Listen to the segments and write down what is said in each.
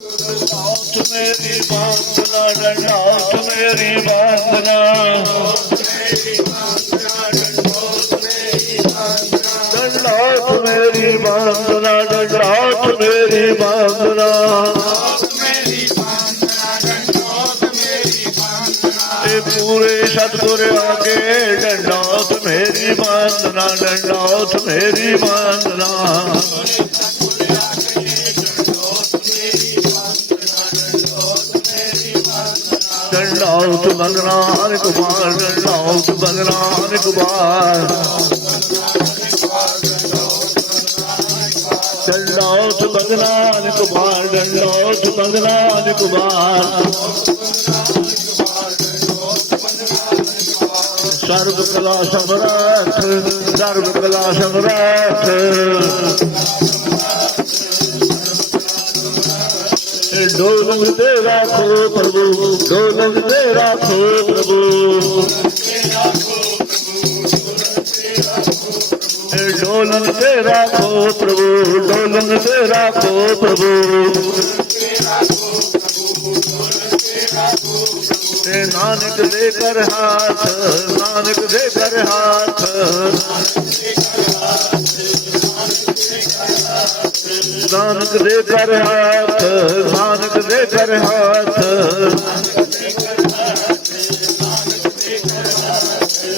दंडौत मेरी वंदना, दंडौत मेरी वंदना, दंडौत मेरी वंदना, दंडौत मेरी वंदना। पूरे सतगुर आगे दंडौत मेरी वंदना, दंडौत मेरी वंदना। दंडौत भगवान कुमार, दंडौत भगवान कुमार, दंडौत भगवान कुमार, दंडौत भगवान कुमार। सर्व कला समर्थ, सर्व कला समर्थ, डोलन दे राखो प्रभु, डोलन दे राखो प्रभु, डोलन दे राखो प्रभु, डोलन दे राखो प्रभु। नानक देकर हाथ, नानक देकर हाथ, नानक देकर हाथ, नानक देकर हाथ।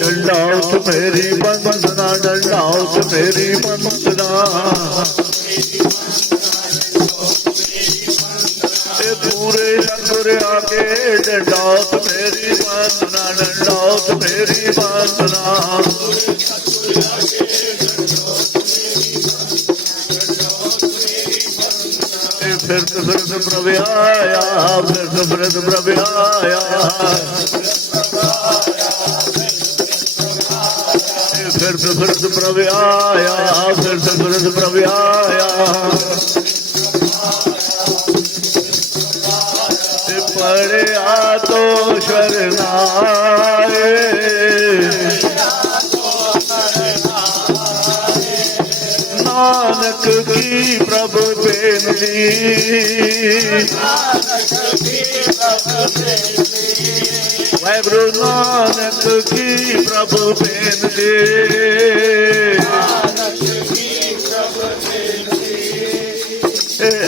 दंडौत मेरी वंदना, दंडौत मेरी वंदना। पूरे सतगुर आगे दंडौत मेरी वंदना, दंडौत मेरी वंदना। फिरत फिरत प्रभु आया, फिरत फिरत प्रभु आया, फिरत फिरत प्रभु आया, फिरत फिरत प्रभु आया। पड़े आ तो शरणाए, नानक की प्रभु बेनती, वाहिगुरु नानक की प्रभु बेनती।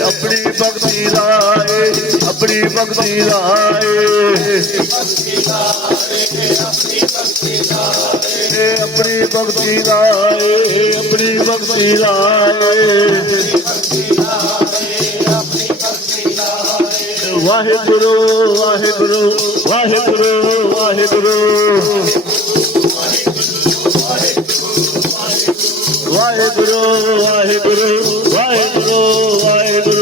अपनी भक्ति लाए, अपनी भक्ति लाए, अपनी भक्ति लाए, अपनी भक्ति लाए। वाहिगुरु वाहिगुरु वाहिगुरु वाहिगुरु, वाहिगुरु वाहिगुरु वाहिगुरु वाहिगुरु,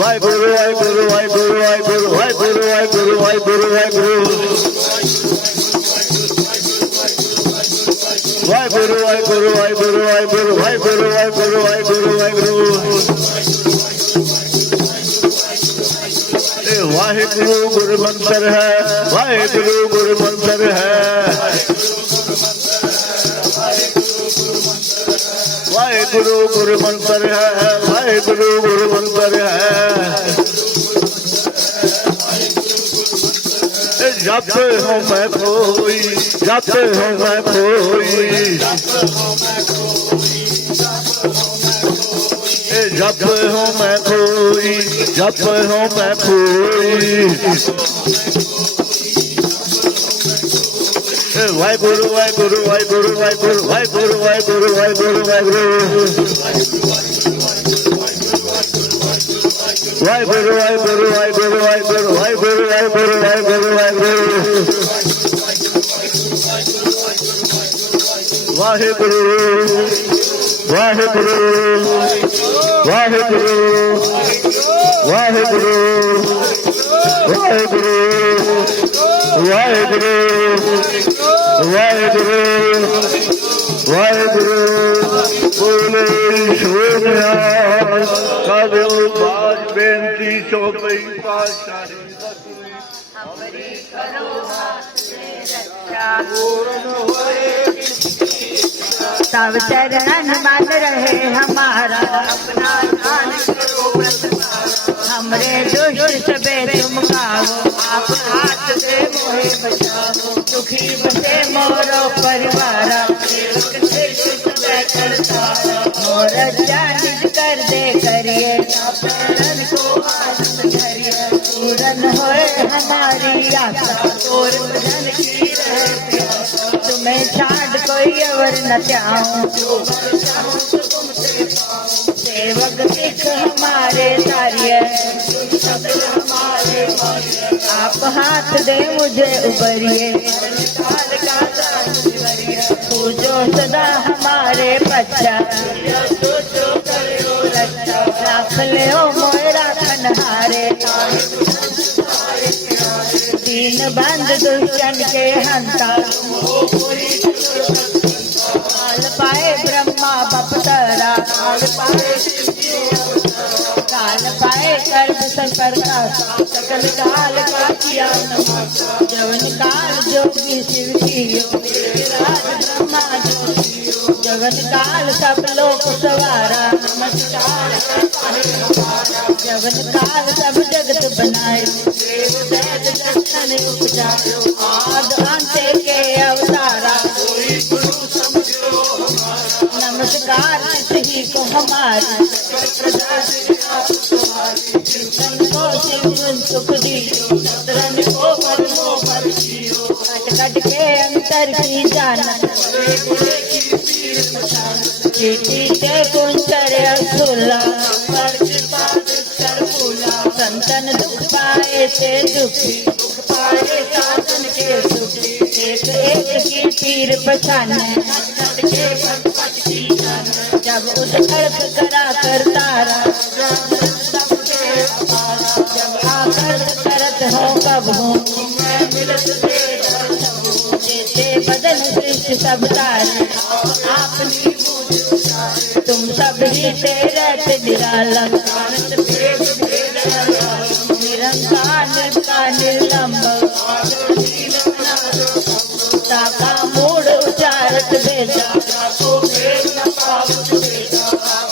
वाहिगुरु वाहिगुरु वाहिगुरु वाहिगुरु वाहिगुरु वाहिगुरु वाहिगुरु वाहिगुरु, वाहिगुरु वाहिगुरु वाहिगुरु वाहिगुरु वाहिगुरु वाहिगुरु वाहिगुरु वाहिगुरु। वाहिगुरु गुरु मंत्र है, वाहिगुरु गुरु मंत्र है, वाहिगुरु गुरु मंत्र है, वाहिगुरु गुरु मंत्र है। जप हूँ मैं कोई, जप हूँ मैं कोई, जप हूँ मैं कोई, जप हूँ मैं कोई। वाहिगुरु वाहिगुरु वाहिगुरु वाहिगुरु वाहिगुरु वाहिगुरु वाहिगुरु वाहिगुरु, वाहिगुरु वाहिगुरु वाहिगुरु वाहिगुरु वाहिगुरु वाहिगुरु वाहिगुरु वाहिगुरु, वाहिगुरु वाहिगुरु वाहिगुरु वाहिगुरु वाहिगुरु वाहिगुरु वाहिगुरु वाहिगुरु। बोले सोनिया कदो बाज बेनती सो पई पाशाही, अपनी करो हाथ में रक्षा, पूर्ण होए तब चरणन मन रहे हमारा अपना ध्यान करो व्रत पारो। हमरे दुष्ट सबे तुम गावो आप हाथ दे मोहे बचाओ। दुखी बसे मोरो परिवारा सेवक से सबे करतारा। मोर जानित कर दे करिए पैरन को आनंद धरिए। पूरन होए हमारी आशा और भजन की रहे प्यासा। तुम्हें छाड़ कोई और न चाहूं जो वर चाहूं तो तुमसे पाऊं। सेवक सिख हमारे तारिय हमारे आप हाथ दे मुझे उबरिए। काल का पूजो सदा हमारे बच्चा राख ले मोए राखन हारे। दीन बंद दुष्टन के हंता काल पाए ब्रह्मा बपतरा। काल पाए कर्म संकर का सकल काल का किया नमः। जवन काल जोगी शिव कियो राज ब्रह्मा जोगियो। जवन काल सब लोक सवारा नमस्कार जवन काल सब जगत बनाए। दर्शन उपजायो आद अंत के अवतारा। नमस्कार सही को हमारी सुख दियो रन को परमो पर जियो। कट कट के अंतर की जानत चीटी के कुंचर असुला। संतन दुख पाए से दुखी दुख पाए साधन के सुखी। एक एक की पीर पछाने जब उठक करा कर तारा। जब आकर करत हो कब हो जैसे बदन सृष्टि सब तारे। आपनी तुम सब ही तेरे निराला निरंकार निर्का निर्लंब। ताका मूड उचारत भेजा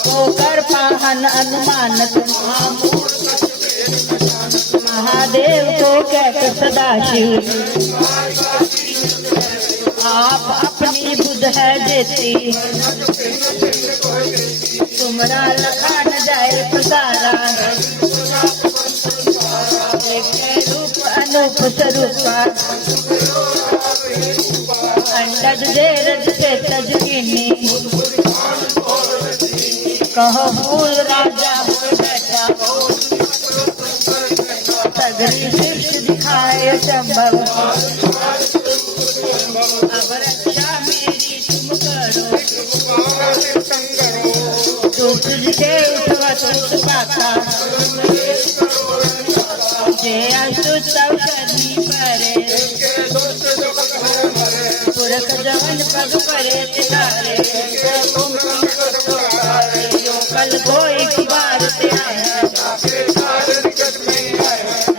होकर पाहन अनुमानत। महादेव को कहकर सदाशिव आप अपनी बुध है देती। तुमरा लखा न जाए पसारा। रूप अनूप स्वरूपा अंडज देरज से तजकीनी। कहो फूल राजा हो बैठा सगरी सृष्टि दिखाए संभव। अब रक्षा मेरी तुम करो तुझके उठवत पाता। जे अशुद्ध शनि परे पुरख जवन पग परे तिहारे। कल को एक बार ते आया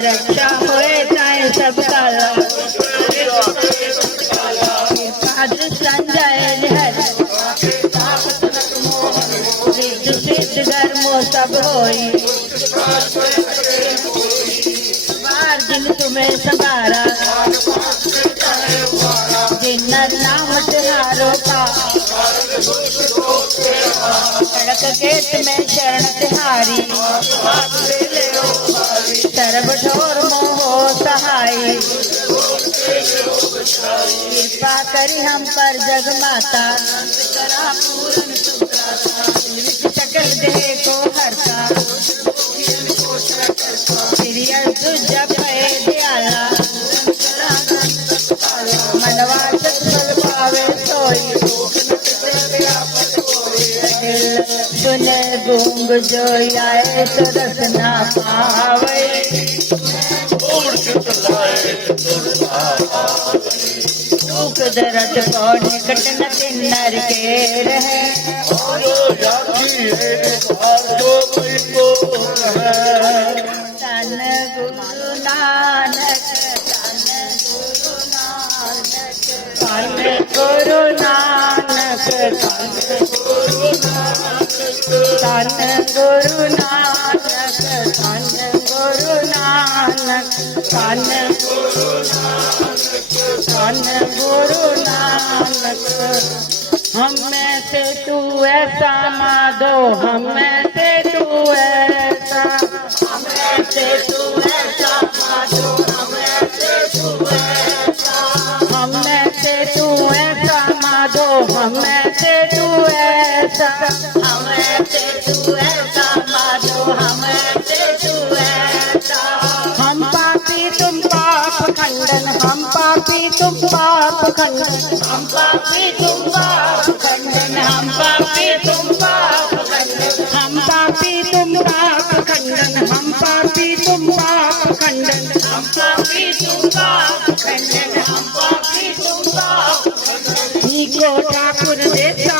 रक्षा होए चाहे सब काला। संजय हर सिद्ध धर्मो सब होई। बार दिन तुम्हें संभारा जिन नाम तिहारो का। सड़क गेट में शरण तिहारी सर्व ठोर मोहो सहाय। कृपा करी हम पर जग माता सकल देह को हरता। जब दयाला मनवा सत्फल पावे सोई। सुने गूंग जो आए तो रसना पावे। दुख दर्द को निकट न तिन्नर के रहे। धन गुरु नानक धन गुरु नानक धन गुरु नानक। धन गुरु नानक, धन गुरु नानक, धन गुरु नानक। हम में से तू ऐसा माधो, हम में से तू ऐसा, हम में से तू ऐसा माधो, हम में से तू ऐसा, हम में से तू ऐसा माधो, हम में से तू ऐसा, हम में से तू ऐसा माधो, हम में से तू ऐसा। हम पापी तुम पाप खंडन, हम पापी तुम पाप खंडन, हम पापी तुम पाप खंडन, हम पापी तुम पाप खंडन, हम पापी तुम पाप खंडन, हम पापी तुम पाप खंडन, हम पापी तुम पाप खंडन, हम पापी तुम पाप खंडन। नीको ठाकुर देता,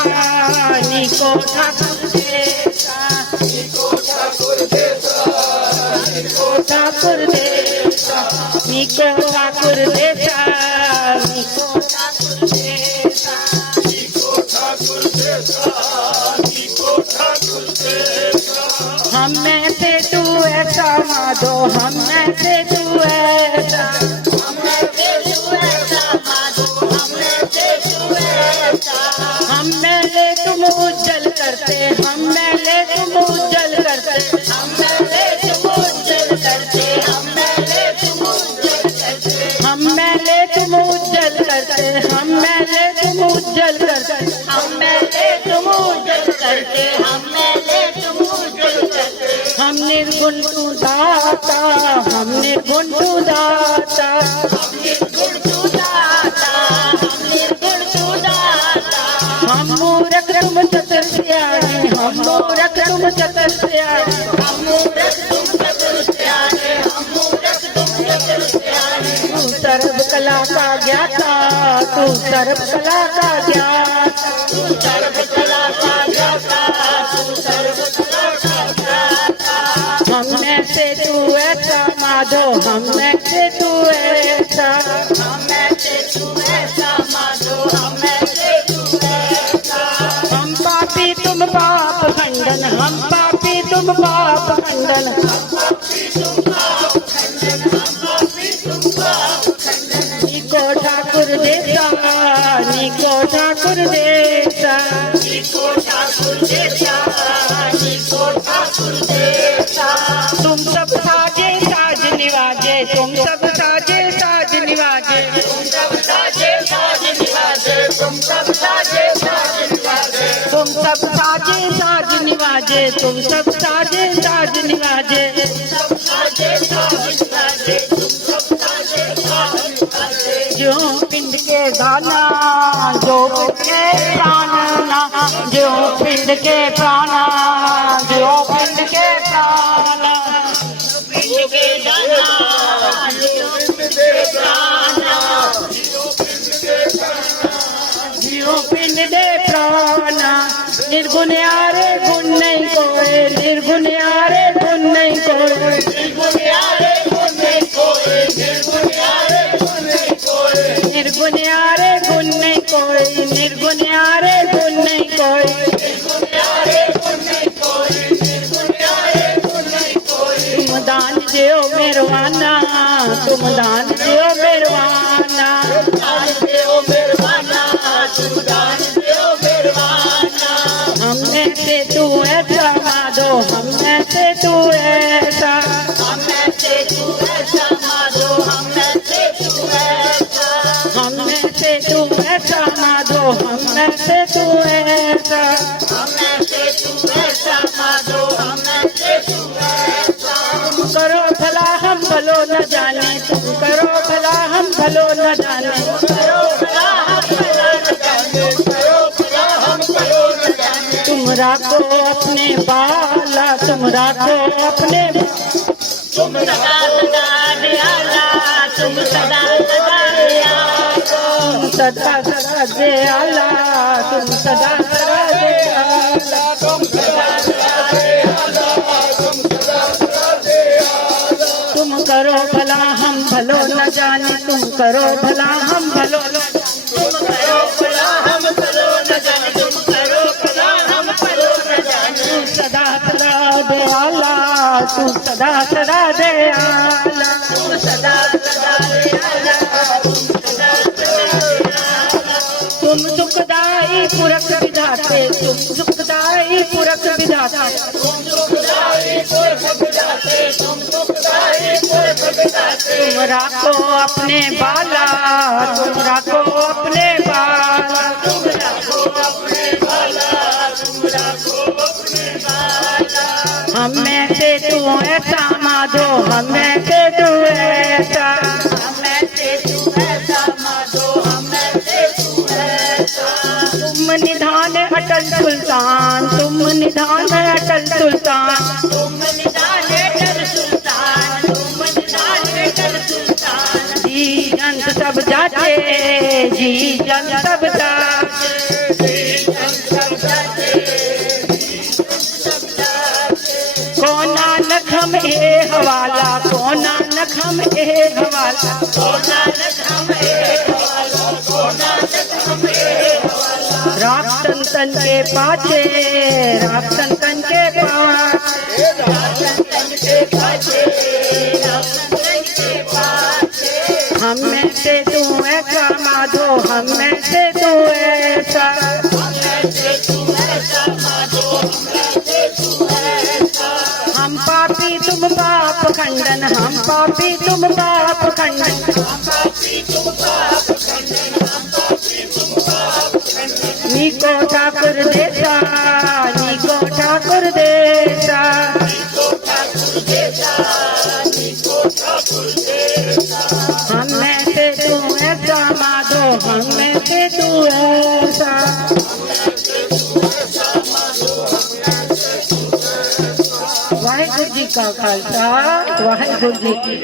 नीको ठाकुर देता, नीको ठाकुर देता, नीको ठाकुर देता, नीको ठाकुर देता, नीको ठाकुर देता, नीको ठाकुर देता, नीको ठाकुर देता। हम में से तू ऐसा माधो, हम में से तू ऐसा, हम में से तू ऐसा माधो, हम में से तू ऐसा। हम में ले तुम उज्जवल करते, हम में ले तुम उज्जवल करते, हम में ले तुम उज्जवल करते, हम में ले तुम उज्जवल करते, हम में ले तुम उज्जवल करते, हम में ले तुम उज्जवल करते, हम में ले तुम उज्जवल करते, हम में ले तुम उज्जवल करते। हम निर्गुण तू दाता, हम निर्गुण तू दाता, हम निर्गुण तू दाता, हम निर्गुण तू दाता। हम मूरख तुम चतुर सियाने, हम मूरख तुम चतुर सियाने, हम मूरख तुम चतुर सियाने, हम मूरख तुम चतुर सियाने। तू सर्व कला का ज्ञाता, तू सर्व कला का ज्ञाता, तू सर्व कला का ज्ञाता, तू सर्व कला का ज्ञाता। हम में से तू ऐसा माधो, हम में से तू ऐसा, हम में से तू ऐसा माधो, हम में से तू ऐसा। हम पापी तुम पाप खंडन, हम पापी तुम पाप खंडन, हम पापी तुम पाप खंडन, हम पापी तुम पाप खंडन। नीको ठाकुर देता, नीको ठाकुर देता, नीको ठाकुर देता, नीको ठाकुर देता। तुम सब साजे साज निवाजे, तुम सब साजे साज निवाजे, तुम सब साजे साज निवाजे, तुम सब साजे साज निवाजे, तुम सब साजे साज निवाजे, तुम सब साजे साज निवाजे, तुम सब साजे साज निवाजे, तुम सब साजे साज निवाजे। जो पिंड के दाना, जो पिंड के प्राणना, जो पिंड के प्राणा, जो पिंड के प्राणा, पिंड के दाना, जो पिंड के प्राणा, जो पिंड के प्राणा। निर्गुण यारे गुण नहीं कोई, निर्गुण यारे गुण नहीं कोई, निर्गुण यारे गुण नहीं कोई, निर्गुण यारे गुण नहीं कोई, निर्गुण यारे गुण नहीं कोई, निर्गुण यारे गुण नहीं कोई, निर्गुण यारे गुण नहीं कोई, निर्गुण यारे गुण नहीं कोई। तुम दान दियो मेरवाना, तुम दान दियो मेरवाना, दान दियो मेरवाना, तुम दान दियो मेरवाना। हम में से तू ऐसा माधो, हम में से तू ऐसा, हम में से तू ऐसा माधो, हम में से तू ऐसा, हम में से तू ऐसा माधो, हम में से तू ऐसा, हम में से तू ऐसा माधो, हम में से तू ऐसा। तुम करो भला हम भलो न जाने, तुम करो भला हम भलो न जाने, करो भला हम भला न जाने, करो भला हम भलो न जाने। तुम राखो अपने बाला, तुम राखो अपने, तुम सदा सदा दयाला, तुम सदा सदा दयाला, तुम सदा सदा दयाला, तुम सदा सदा दयाला, तुम सदा सदा दयाला, तुम सदा सदा दयाला। तुम करो भला हम भलो न जाने, तुम करो भला हम भलो न, तुम करो भला हम भलो न जाने, तुम करो भला हम भलो न जाने। तू सदा सदा दयाला, तू सदा सदा दयाला, तुम सुखदाई पुरख विधाते, तुम सुखदाई पुरख विधाते, तुम सुखदाई पुरख विधाते, तुम सुखदाई पुरख विधाते। तुम राखो अपने बाला, तुम राखो अपने बाला, तुम राखो अपने बाला, तुम राखो अपने बाला। हमें से तू ऐसा माधो, हमें से तू ऐसा, हमें से तू ऐसा माधो, हमें से तू ऐसा। तुम निधान अटल सुल्तान, तुम निधान अटल सुल्तान, तुम निधान अटल सुल्तान, तुम निधान अटल सुल्तान। जी जन सब जाते, जी जन सब जाते, जी जन सब जाते, कोना नखम ए हवाला, कोना नखम ए हवाला, कोना नखम ए हवाला, कोना नखम ए हवाला। राक्षन तन के पाछे, राक्षन तन के पाछे, राक्षन तन के पाछे, राक्षन तन के पाछे। हमें से तू ऐसा माधो, हमें से तू ऐसा, हमें से तू ऐसा माधो, हमें से तू ऐसा। हम पापी तुम पाप खंडन, हम पापी तुम पाप खंडन, हम पापी तुम पाप खंडन, हम पापी तुम पाप खंडन। नीको ठाकुर देसा, नीको ठाकुर देसा, नीको ठाकुर देसा, नीको ठाकुर देसा। हमें से तू ऐसा माधो, हमें से तू ऐसा, वाहिगुरु जी का खालसा, वाहिगुरु जी की।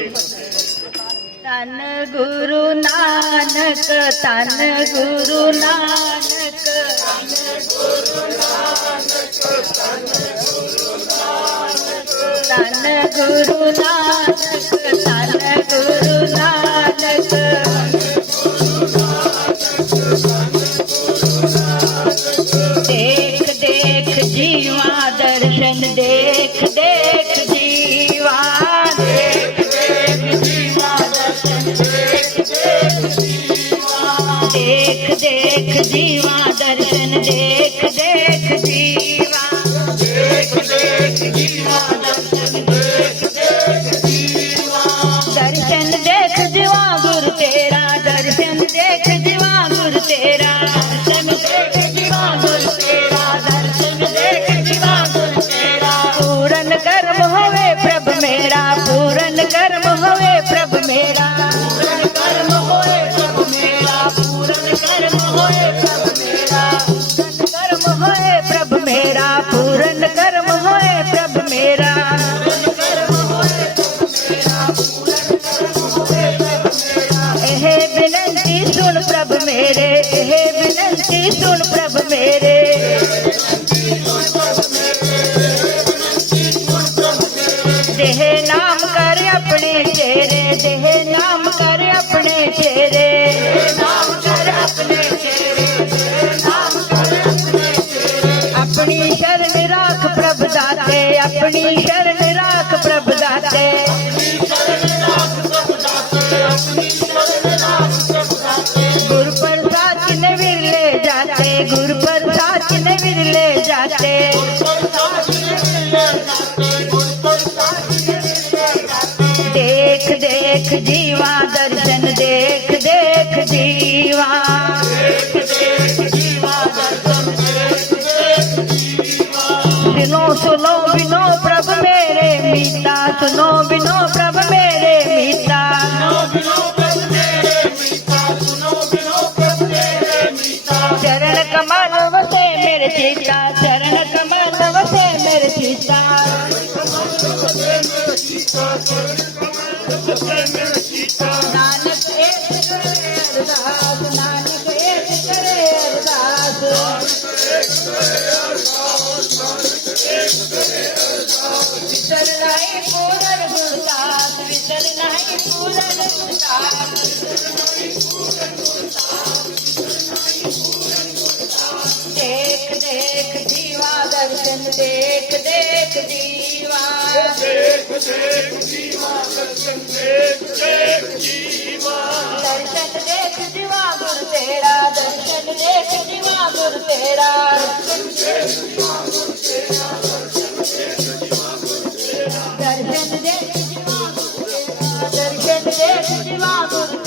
तन गुरु नानक, तन गुरु नानक, तन गुरु नानक, तन गुरु नानक, तन गुरु नानक। देख देख जीवा दर्शन, देख देख जीवा, देख देख जीवा दर्शन, देख देख जीवा, देख देख जीवा दर्शन, देख देख जीवा, देख देख जीवा दर्शन, देख देख जीवा। दर्शन देख जीवा गुरु तेरा, दर्शन देख जीवा गुरु तेरा, दर्शन देख जीवा गुरु तेरा, दर्शन देख जीवा गुरु तेरा। पूरन कर्म होवे प्रभ मेरा, पूरन कर्म होवे प्रभ मेरा, पूरन कर्म होवे प्रभ मेरा, पूरन कर्म होवे प्रभ मेरा, पूरन कर्म होवे प्रभ मेरा, पूरन कर्म होवे प्रभ मेरा, पूरन कर्म होवे प्रभ मेरा, पूरन कर्म होवे प्रभ मेरा। एहे विनंती सुन प्रभ मेरे, एहे विनंती सुन प्रभ मेरे, देह नाम कर अपने चेहरे, देह नाम कर अपने चेहरे, नाम कर अपने चेहरे, नाम कर अपने चेहरे। अपनी शरण राख प्रभ दाते, अपनी शरण राख प्रभ दाते, गुरु प्रसाद ने विरले जाते, गुरु प्रसाद ने विरले जाते। देख देख जीवा दर्शन, देख देख जीवा, देख देख जीवा दर्शन, देख देख जीवा। सुनो सुनो बिनो प्रभ मेरे मीता, सुनो बिनो प्रभ मेरे मीता, सुनो बिनो प्रभ मेरे मीता, सुनो बिनो प्रभ मेरे मीता। चरण कमल वसे मेरे सीता, चरण कमल वसे मेरे सीता, नानक एक करे अरदास, नानक एक करे अरदास, विसर नहीं पूरन गुरदास, विसर नहीं पूरन गुरदास। देख देख जीवा दर्शन, देख देख जीवा, देख देख जीवा दर्शन देख देख जीवा दर्शन देख जीवा गुरु तेरा दर्शन देख जीवा गुरु तेरा दर्शन देख जीवा गुरु तेरा दर्शन देख जीवा गुरु तेरा दर्शन देख जीवा गुरु तेरा